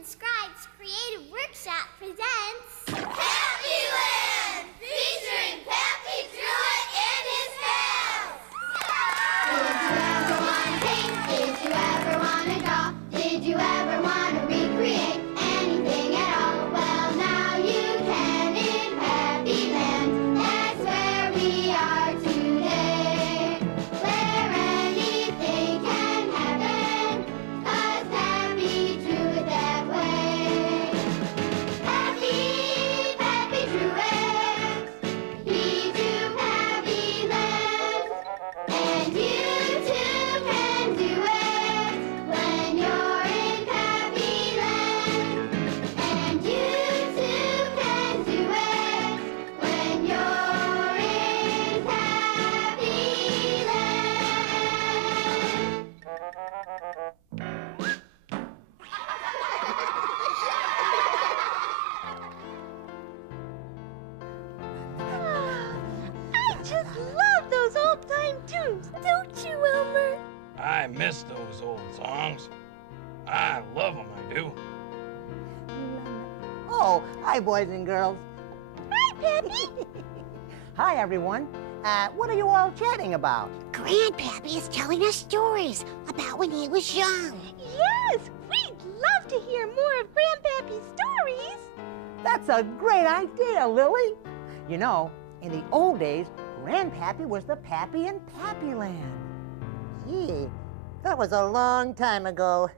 and Scribe's Creative Workshop presents Pappyland! Featuring Pappy Drew It in his house! Did you ever want to paint? Did you ever want to draw? Did you ever want to recreate anything at all? Well, now you can in Pappyland. That's where we are today. Where anything can happen, 'cause Pappy drew it that way. Pappy drew it. He drew Pappyland. And you too can do it when you're in Pappyland. And you too can do it when you're in I just love those old-time tunes, don't you, Elmer? I miss those old songs. I love them, I do. Oh, hi, boys and girls. Hi, Pappy. Hi, everyone. What are you all chatting about? Grandpappy is telling us stories about when he was young. Yes, we'd love to hear more of Grandpappy's stories. That's a great idea, Lily. You know, in the old days, Grandpappy was the Pappy in Pappyland. Gee, that was a long time ago.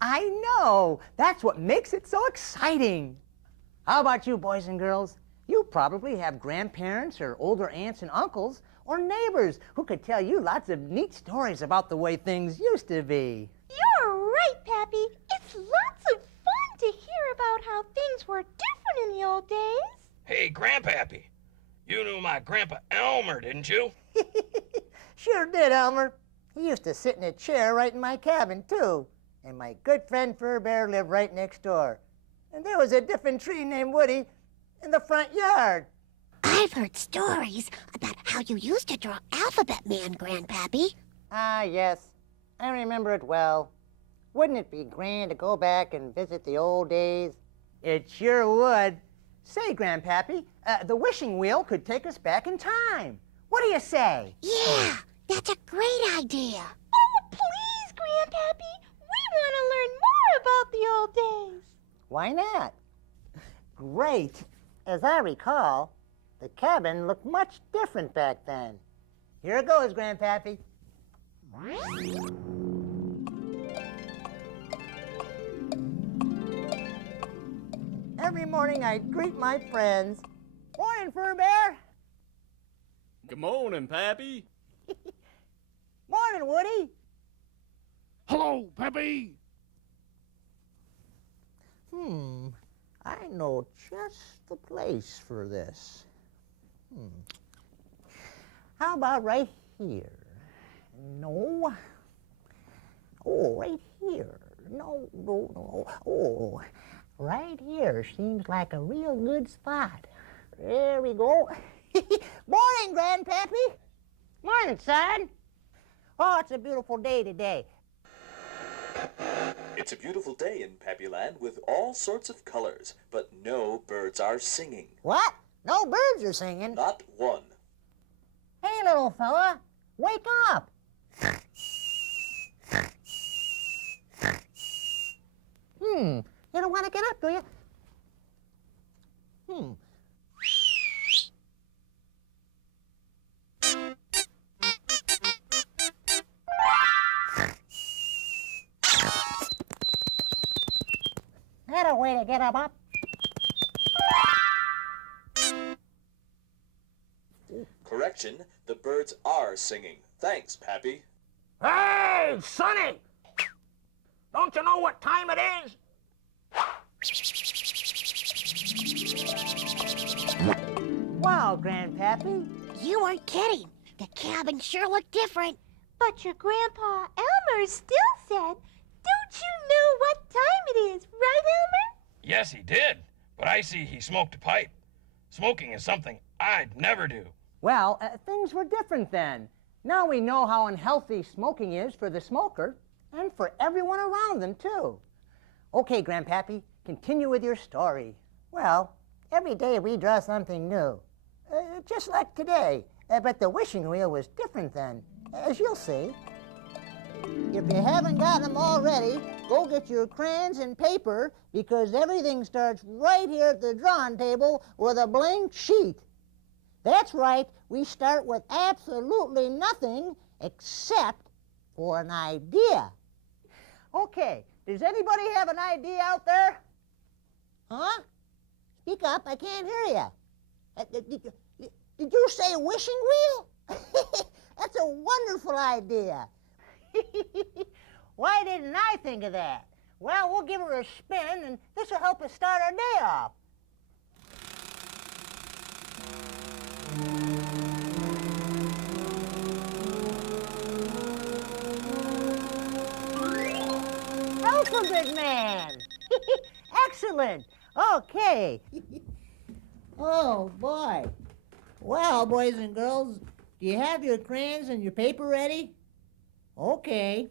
I know. That's what makes it so exciting. How about you, boys and girls? You probably have grandparents or older aunts and uncles or neighbors who could tell you lots of neat stories about the way things used to be. You're right, Pappy. It's lots of fun to hear about how things were different in the old days. Hey, Grandpappy, you knew my Grandpa Elmer, didn't you? Sure did, Elmer. He used to sit in a chair right in my cabin, too. And my good friend Fur Bear lived right next door. And there was a different tree named Woody in the front yard. I've heard stories about how you used to draw Alphabet Man, Grandpappy. Ah, yes. I remember it well. Wouldn't it be grand to go back and visit the old days? It sure would. Say, Grandpappy, the wishing wheel could take us back in time. What do you say? Yeah, that's a great idea. Oh, please, Grandpappy. We want to learn more about the old days. Why not? Great. As I recall, the cabin looked much different back then. Here it goes, Grandpappy. Every morning I'd greet my friends. Morning, Fur Bear. Good morning, Pappy. Morning, Woody. Hello, Pappy. I know just the place for this. How about right here? No. Oh, right here. No. Oh, right here seems like a real good spot. There we go. Morning, Grandpappy. Morning, son. Oh, it's a beautiful day today. It's a beautiful day in Pappyland with all sorts of colors, but no birds are singing. What? No birds are singing. Not one. Hey, little fella, wake up. You don't want to get up, do you? That a way to get him up? Correction, the birds are singing. Thanks, Pappy. Hey, Sonny! Don't you know what time it is? Wow, Grandpappy. You weren't kidding. The cabin sure looked different. But your Grandpa Elmer still said, don't you know what time it is, right, Elmer? Yes, he did, but I see he smoked a pipe. Smoking is something I'd never do. Well, things were different then. Now we know how unhealthy smoking is for the smoker and for everyone around them, too. Okay, Grandpappy, continue with your story. Well, every day we draw something new. Just like today. But the wishing wheel was different then, as you'll see. If you haven't got them already, go get your crayons and paper because everything starts right here at the drawing table with a blank sheet. That's right, we start with absolutely nothing except for an idea. Okay, does anybody have an idea out there? Huh? Speak up, I can't hear you. Did you say wishing wheel? That's a wonderful idea. Why didn't I think of that? Well, we'll give her a spin, and this will help us start our day off. Alphabet Man! Excellent! Okay. Oh, boy. Well, boys and girls, do you have your crayons and your paper ready? Okay.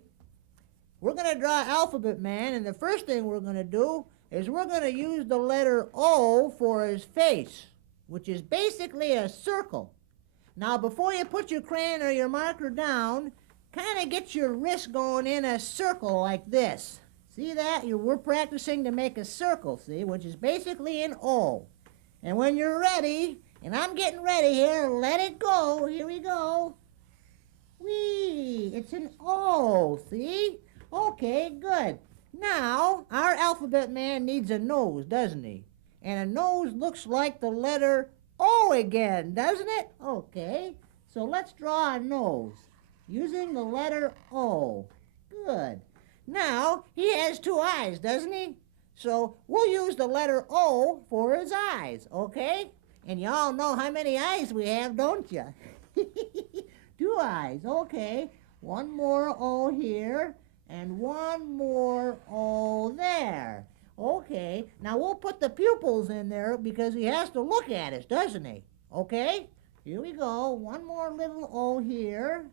We're going to draw Alphabet Man, and the first thing we're going to do is we're going to use the letter O for his face, which is basically a circle. Now, before you put your crayon or your marker down, kind of get your wrist going in a circle like this. See that? We're practicing to make a circle, see, which is basically an O. And when you're ready, and I'm getting ready here, let it go. Here we go. Whee! It's an O, see? Okay, good. Now, our Alphabet Man needs a nose, doesn't he? And a nose looks like the letter O again, doesn't it? Okay, so let's draw a nose using the letter O. Good. Now, he has two eyes, doesn't he? So we'll use the letter O for his eyes, okay? And you all know how many eyes we have, don't you? Two eyes, okay. One more O here, and one more O there. Okay, now we'll put the pupils in there because he has to look at us, doesn't he? Okay, here we go. One more little O here,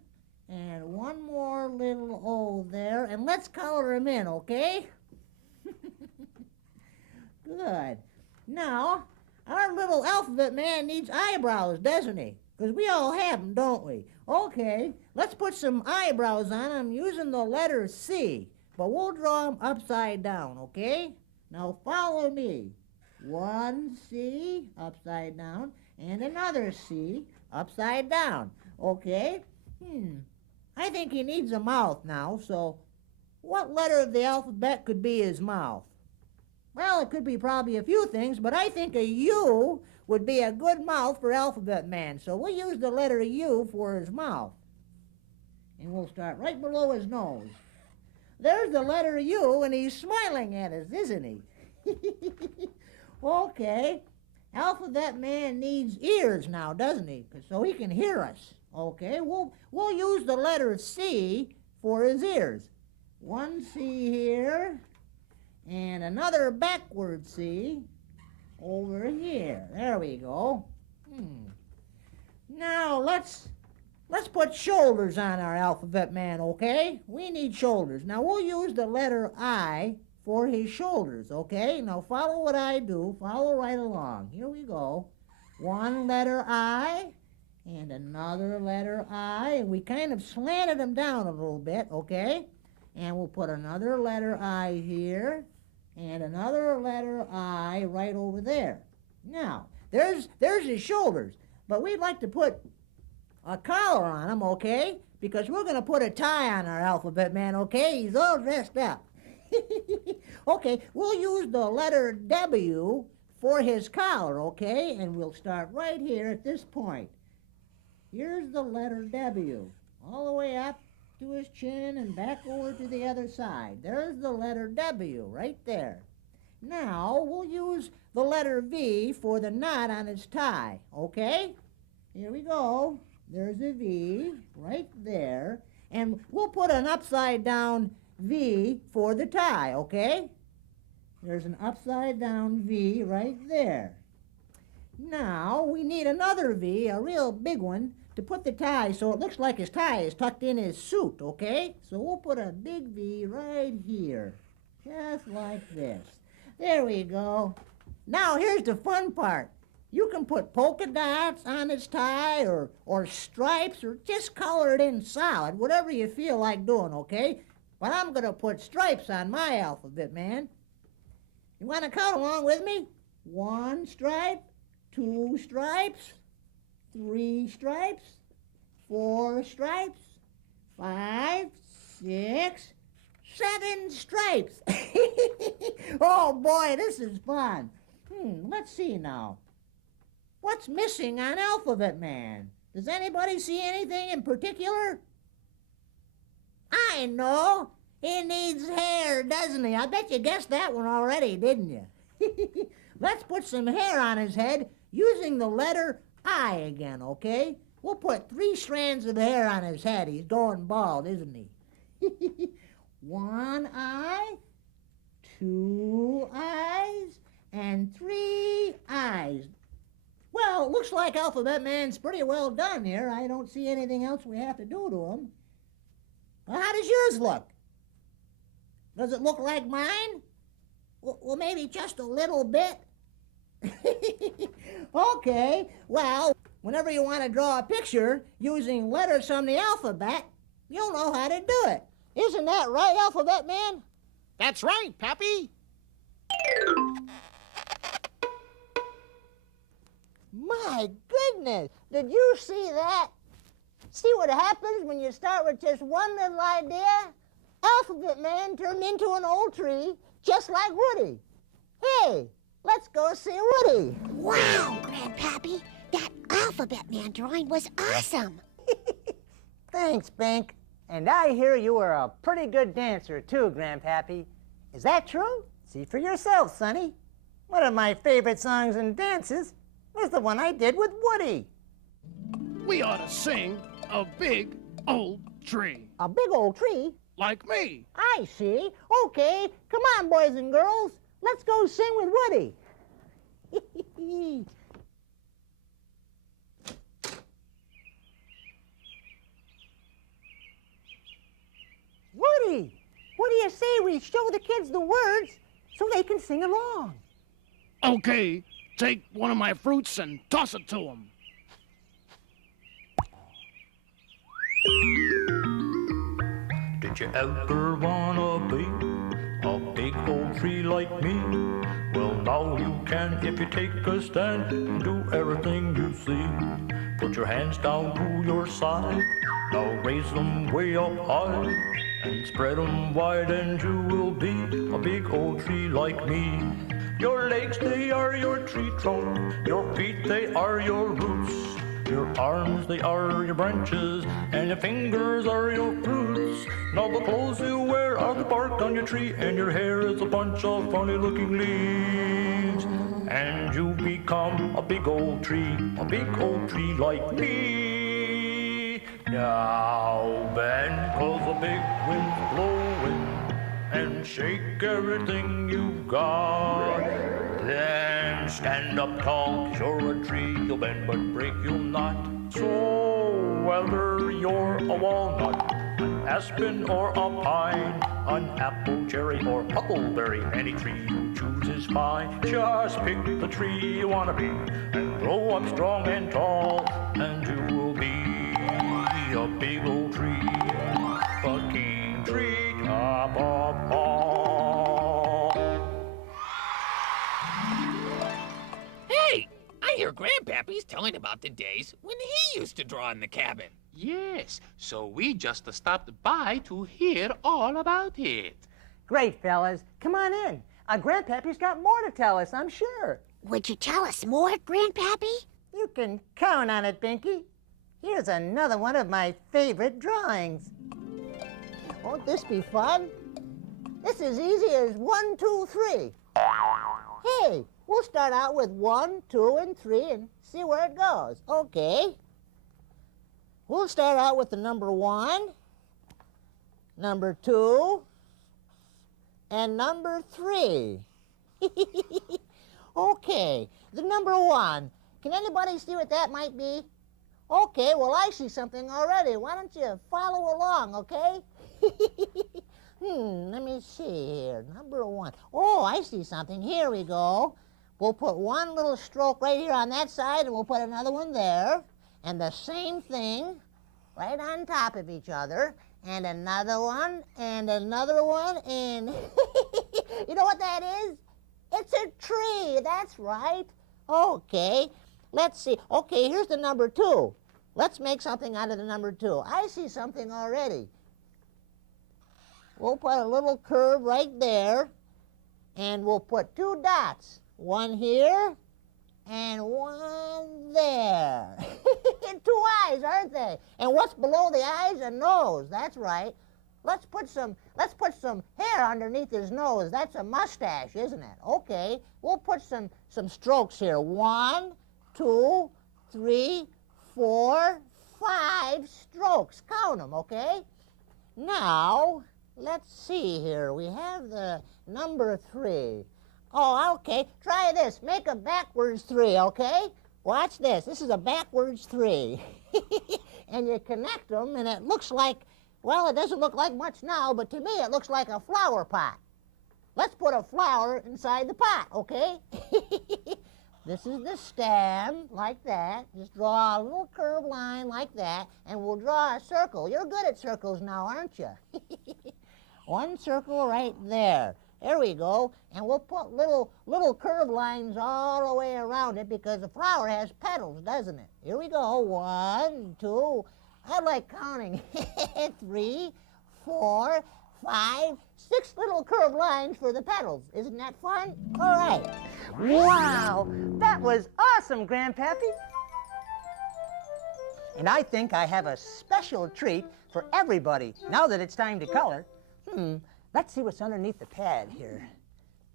and one more little O there, and let's color him in, okay? Good. Now, our little Alphabet Man needs eyebrows, doesn't he? Because we all have them, don't we? Okay, let's put some eyebrows on him using the letter C. But we'll draw them upside down, okay? Now follow me. One C upside down and another C upside down. Okay? I think he needs a mouth now, so what letter of the alphabet could be his mouth? Well, it could be probably a few things, but I think a U would be a good mouth for Alphabet Man. So we'll use the letter U for his mouth. And we'll start right below his nose. There's the letter U, and he's smiling at us, isn't he? Okay. Alphabet Man needs ears now, doesn't he? So he can hear us. Okay, we'll use the letter C for his ears. One C here, and another backward C over here. There we go. Now let's put shoulders on our Alphabet Man, okay? We need shoulders. Now we'll use the letter I for his shoulders, okay? Now follow what I do. Follow right along. Here we go. One letter I and another letter I, and we kind of slanted them down a little bit, okay? And we'll put another letter I here and another letter I right over there. Now, there's his shoulders, but we'd like to put a collar on him, okay? Because we're going to put a tie on our Alphabet Man, okay? He's all dressed up. Okay, we'll use the letter W for his collar, okay? And we'll start right here at this point. Here's the letter W, all the way up to his chin and back over to the other side. There's the letter W right there. Now, we'll use the letter V for the knot on his tie, okay? Here we go. There's a V right there. And we'll put an upside down V for the tie, okay? There's an upside down V right there. Now, we need another V, a real big one, to put the tie so it looks like his tie is tucked in his suit, okay? So we'll put a big V right here. Just like this. There we go. Now here's the fun part. You can put polka dots on its tie or stripes or just color it in solid, whatever you feel like doing, okay? But I'm going to put stripes on my alphabet, man. You want to count along with me? 1 stripe, 2 stripes, 3 stripes, 4 stripes, 5, 6, 7 stripes. Oh boy, this is fun. Let's see now. What's missing on Alphabet Man? Does anybody see anything in particular? I know. He needs hair, doesn't he? I bet you guessed that one already, didn't you? Let's put some hair on his head using the letter I again, okay? We'll put 3 strands of hair on his head. He's going bald, isn't he? 1 eye, 2 eyes, and 3 eyes. Well, looks like Alphabet Man's pretty well done here. I don't see anything else we have to do to him. Well, how does yours look? Does it look like mine? Well, maybe just a little bit. Okay, well, whenever you want to draw a picture using letters from the alphabet, you'll know how to do it. Isn't that right, Alphabet Man? That's right, Pappy. My goodness, did you see that? See what happens when you start with just one little idea? Alphabet Man turned into an old tree, just like Woody. Hey, let's go see Woody. Wow, Grandpappy, that Alphabet Man drawing was awesome. Thanks, Bink. And I hear you are a pretty good dancer, too, Grandpappy. Is that true? See for yourself, Sonny. One of my favorite songs and dances was the one I did with Woody. We ought to sing A Big Old Tree. A big old tree? Like me. I see. Okay, come on, boys and girls. Let's go sing with Woody. Woody, what do you say we show the kids the words so they can sing along? Okay, take one of my fruits and toss it to them. Did you ever wanna be a big old tree like me? Well, now you can if you take a stand and do everything you see. Put your hands down to your side, now raise them way up high, and spread them wide and you will be a big old tree like me. Your legs, they are your tree trunk, your feet, they are your roots. Your arms, they are your branches, and your fingers are your fruits. Now the clothes you wear are the bark on your tree, and your hair is a bunch of funny-looking leaves. And you become a big old tree like me. Now bend, 'cause a big wind's blowing, and shake everything you got. Then stand up tall, 'cause you're a tree, you'll bend but break you'll not. So whether you're a walnut, an aspen or a pine, an apple, cherry or huckleberry, any tree you choose is fine. Just pick the tree you wanna be and grow up strong and tall, and you will be a big old tree, a king tree top of all. Hey, I hear Grandpappy's telling about the days when he used to draw in the cabin. Yes, so we just stopped by to hear all about it. Great, fellas. Come on in. Grandpappy's got more to tell us, I'm sure. Would you tell us more, Grandpappy? You can count on it, Binky. Here's another one of my favorite drawings. Won't this be fun? This is easy as 1, 2, 3. Hey, we'll start out with 1, 2, and 3 and see where it goes. Okay. We'll start out with the number 1, number 2, and number 3. Okay, the number 1. Can anybody see what that might be? Okay, well, I see something already. Why don't you follow along, okay? Let me see here. Number 1. Oh, I see something. Here we go. We'll put one little stroke right here on that side, and we'll put another one there. And the same thing right on top of each other. And another one, and another one, and you know what that is? It's a tree. That's right. Okay. Let's see. Okay, here's the number 2. Let's make something out of the number 2. I see something already. We'll put a little curve right there, and we'll put 2 dots. One here, and one there. 2 eyes, aren't they? And what's below the eyes? A nose. That's right. Let's put some hair underneath his nose. That's a mustache, isn't it? Okay. We'll put some strokes here. 1, 2, 3, 4, 5 strokes. Count them, okay? Now, let's see here. We have the number 3. Oh, okay. Try this. Make a backwards 3, okay? Watch this. This is a backwards 3. And you connect them, and it looks like, well, it doesn't look like much now, but to me it looks like a flower pot. Let's put a flower inside the pot, okay? This is the stem, like that. Just draw a little curved line like that, and we'll draw a circle. You're good at circles now, aren't you? One circle right there. There we go. And we'll put little curved lines all the way around it because the flower has petals, doesn't it? Here we go. 1, 2. I like counting. 3, 4, 5, 6 little curved lines for the petals. Isn't that fun? All right. Wow, that was awesome, Grandpappy. And I think I have a special treat for everybody now that it's time to color. Let's see what's underneath the pad here.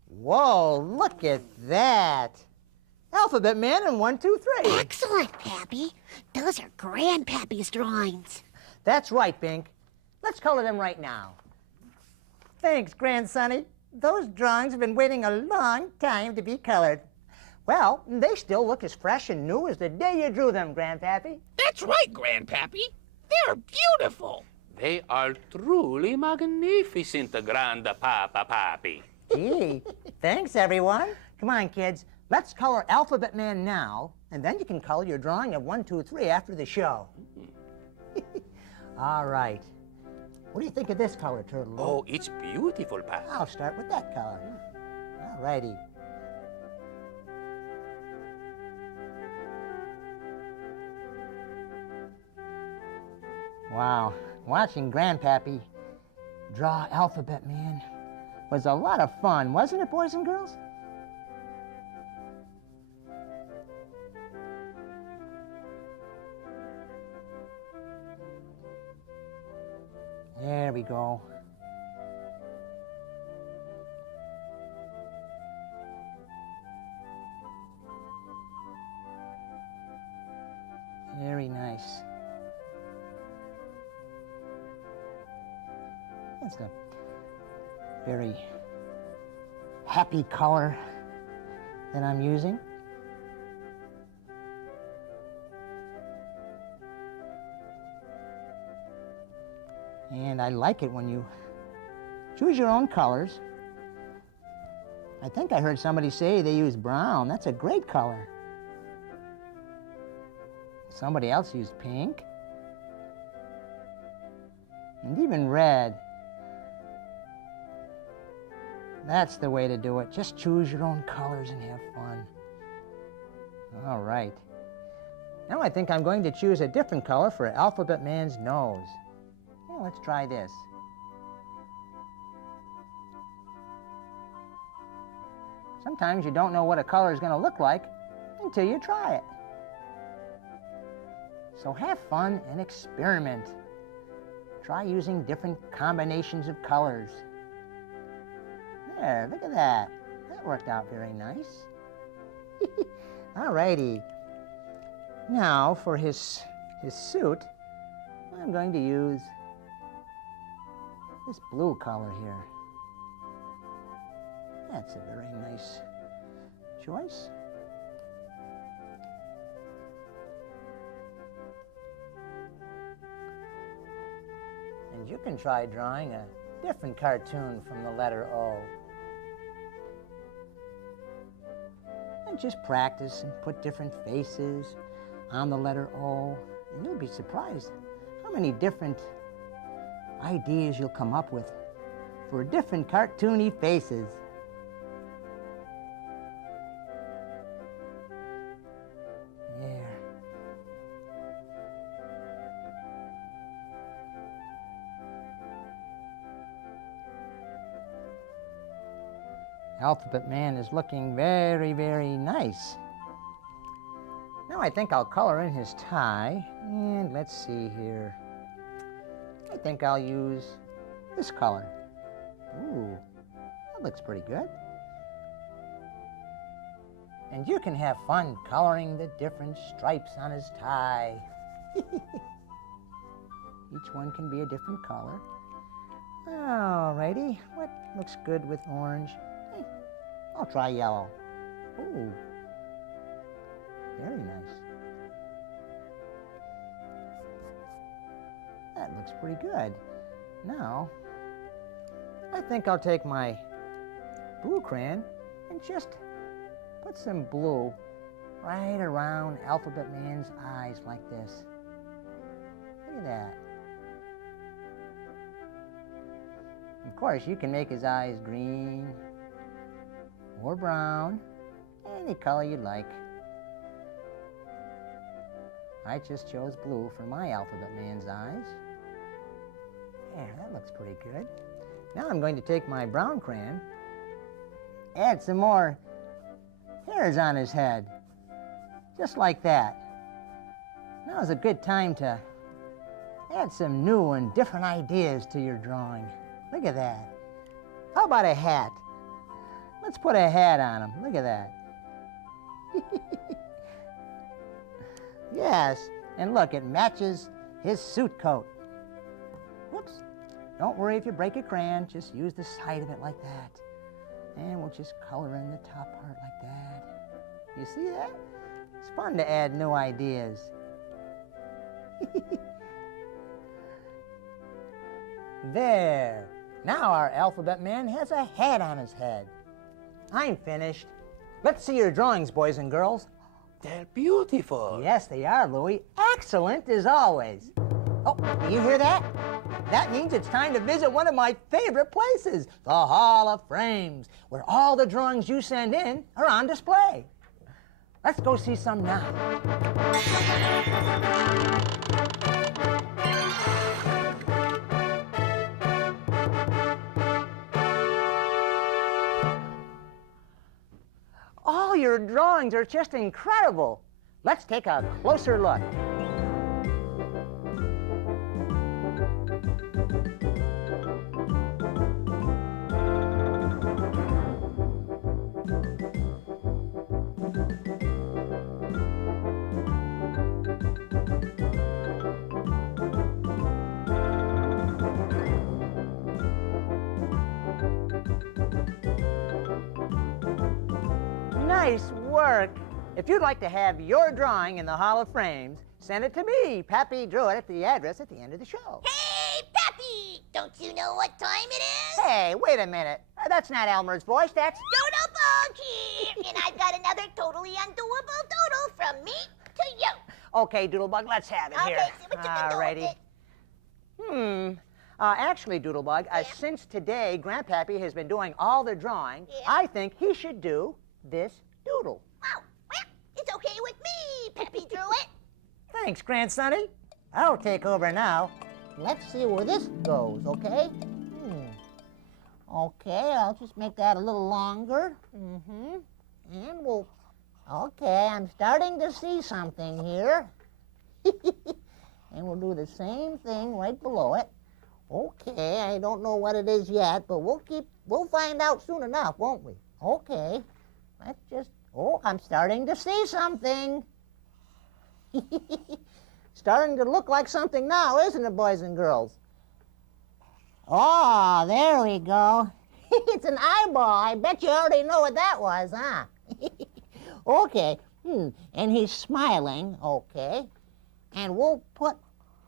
Whoa, look at that. Alphabet Man and 1, 2, 3. Excellent, Pappy. Those are Grandpappy's drawings. That's right, Bink. Let's color them right now. Thanks, Grandsonny. Those drawings have been waiting a long time to be colored. Well, they still look as fresh and new as the day you drew them, Grandpappy. That's right, Grandpappy. They're beautiful. They are truly magnificent, Grandpappy. Gee, thanks, everyone. Come on, kids. Let's color Alphabet Man now, and then you can color your drawing of 1, 2, 3 after the show. All right. What do you think of this color, Turtle? Oh, it's beautiful, Pap. I'll start with that color. All righty. Wow, watching Grandpappy draw Alphabet Man was a lot of fun, wasn't it, boys and girls? There we go. Very nice. That's a very happy color that I'm using. And I like it when you choose your own colors. I think I heard somebody say they use brown. That's a great color. Somebody else used pink. And even red. That's the way to do it. Just choose your own colors and have fun. All right. Now I think I'm going to choose a different color for Alphabet Man's nose. Yeah, let's try this. Sometimes you don't know what a color is going to look like until you try it. So have fun and experiment. Try using different combinations of colors. There, look at that. That worked out very nice. All righty. Now for his suit, I'm going to use this blue color here. That's a very nice choice. And you can try drawing a different cartoon from the letter O. And just practice and put different faces on the letter O, and you'll be surprised how many different ideas you'll come up with for different cartoony faces. There. Alphabet Man is looking very, very nice. Now I think I'll color in his tie, and let's see here. I think I'll use this color. Ooh, that looks pretty good. And you can have fun coloring the different stripes on his tie. Each one can be a different color. Alrighty, what looks good with orange? I'll try yellow. Ooh, very nice. That looks pretty good. Now, I think I'll take my blue crayon and just put some blue right around Alphabet Man's eyes like this. Look at that. Of course, you can make his eyes green or brown, any color you like. I just chose blue for my Alphabet Man's eyes. Yeah, that looks pretty good. Now I'm going to take my brown crayon, add some more hairs on his head, just like that. Now's a good time to add some new and different ideas to your drawing. Look at that. How about a hat? Let's put a hat on him. Look at that. Yes, and look, it matches his suit coat. Whoops. Don't worry if you break a crayon. Just use the side of it like that. And we'll just color in the top part like that. You see that? It's fun to add new ideas. There. Now our Alphabet Man has a hat on his head. I'm finished. Let's see your drawings, boys and girls. They're beautiful. Yes, they are, Louie. Excellent as always. Oh, do you hear that? That means it's time to visit one of my favorite places, the Hall of Frames, where all the drawings you send in are on display. Let's go see some now. All your drawings are just incredible. Let's take a closer look. Nice work. If you'd like to have your drawing in the Hall of Frames, send it to me. Pappy drew it at the address at the end of the show. Hey, Pappy! Don't you know what time it is? Hey, wait a minute. That's not Elmer's voice. That's Doodlebug here! And I've got another totally undoable doodle from me to you. okay, Doodlebug. Let's have it here. Okay, see what you can do with Alrighty. it. Actually, Doodlebug, since today Grandpappy has been doing all the drawing, Yeah. I think he should do this doodle. Oh, well, it's okay with me. Pappy drew it. Thanks, Grandsonny. I'll take over now. Let's see where this goes, okay? Okay, I'll just make that a little longer. And we'll... Okay, I'm starting to see something here. And we'll do the same thing right below it. Okay, I don't know what it is yet, but we'll find out soon enough, won't we? Okay, let's just... Oh, I'm starting to see something. Starting to look like something now, isn't it, boys and girls? Oh, there we go. It's an eyeball. I bet you already know what that was, huh? Okay, and he's smiling, okay. And we'll put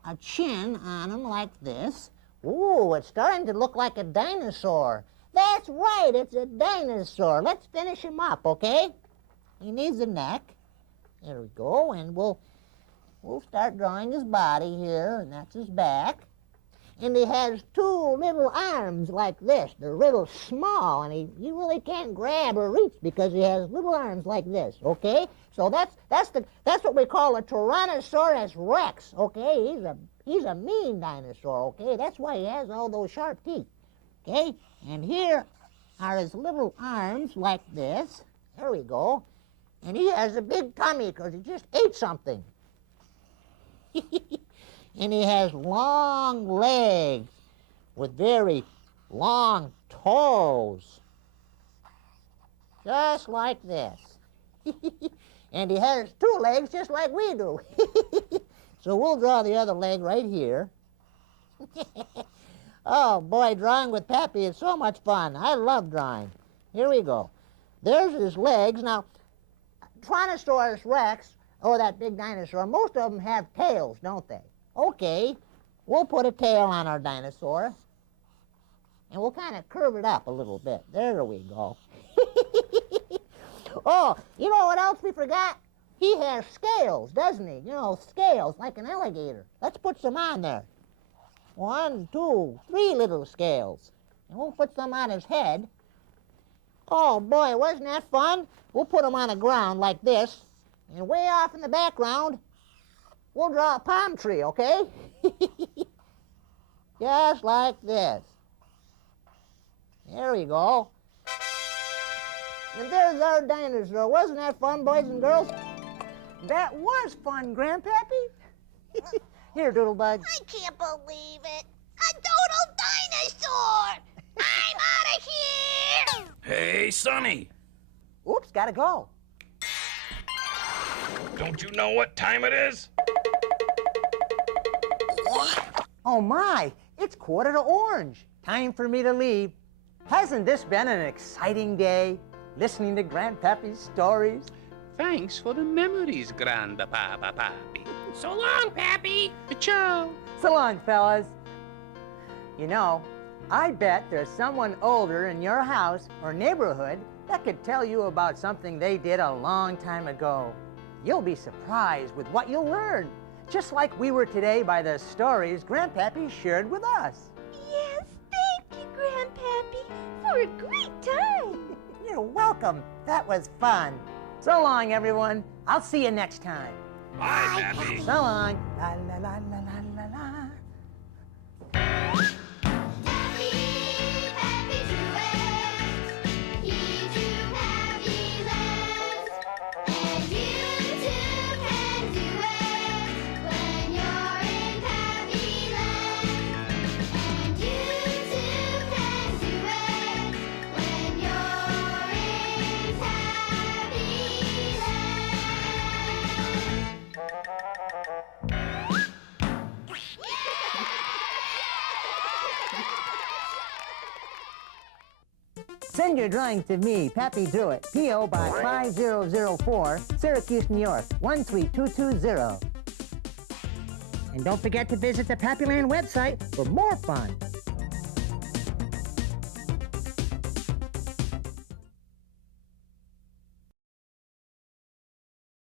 a chin on him like this. Ooh, it's starting to look like a dinosaur. That's right, it's a dinosaur. Let's finish him up, okay? He needs a neck. There we go, and we'll start drawing his body here, and that's his back. And he has two little arms like this. They're real small, and you really can't grab or reach because he has little arms like this, okay? So that's what we call a Tyrannosaurus Rex, okay? He's a mean dinosaur, okay? That's why he has all those sharp teeth, okay? And here are his little arms like this. There we go. And he has a big tummy because he just ate something. And he has long legs with very long toes. Just like this. And he has two legs just like we do. So we'll draw the other leg right here. Oh, boy, drawing with Pappy is so much fun. I love drawing. Here we go. There's his legs. Now, Tyrannosaurus Rex, or that big dinosaur, most of them have tails, don't they? Okay, we'll put a tail on our dinosaur, and we'll kind of curve it up a little bit. There we go. Oh, you know what else we forgot? He has scales, doesn't he? You know, scales, like an alligator. Let's put some on there. 1, 2, 3 little scales. And we'll put some on his head. Oh, boy, wasn't that fun? We'll put them on the ground like this, and way off in the background, we'll draw a palm tree, okay? Just like this. There we go. And there's our dinosaur. Wasn't that fun, boys and girls? That was fun, Grandpappy. Here, Doodlebug. I can't believe it. A Doodle dinosaur! I'm out of here! Hey, Sonny. Oops, gotta go. Don't you know what time it is? Oh, my. It's 1/4 to orange. Time for me to leave. Hasn't this been an exciting day, listening to Grandpappy's stories? Thanks for the memories, Grandpappy. So long, Pappy. Ciao. So long, fellas. You know, I bet there's someone older in your house or neighborhood that could tell you about something they did a long time ago. You'll be surprised with what you'll learn, just like we were today by the stories Grandpappy shared with us. Yes, thank you, Grandpappy, for a great time. You're welcome. That was fun. So long, everyone. I'll see you next time. Bye, Pappy. So long. La la la la la la la. Happy, happy duets. He drew happy lands. And you too can do it when you're in happy land. And you too can do it when you're in happy land. Send your drawings to me, Pappy Drew It, P.O. Box 5004, Syracuse, New York, 13220. And don't forget to visit the Pappyland website for more fun.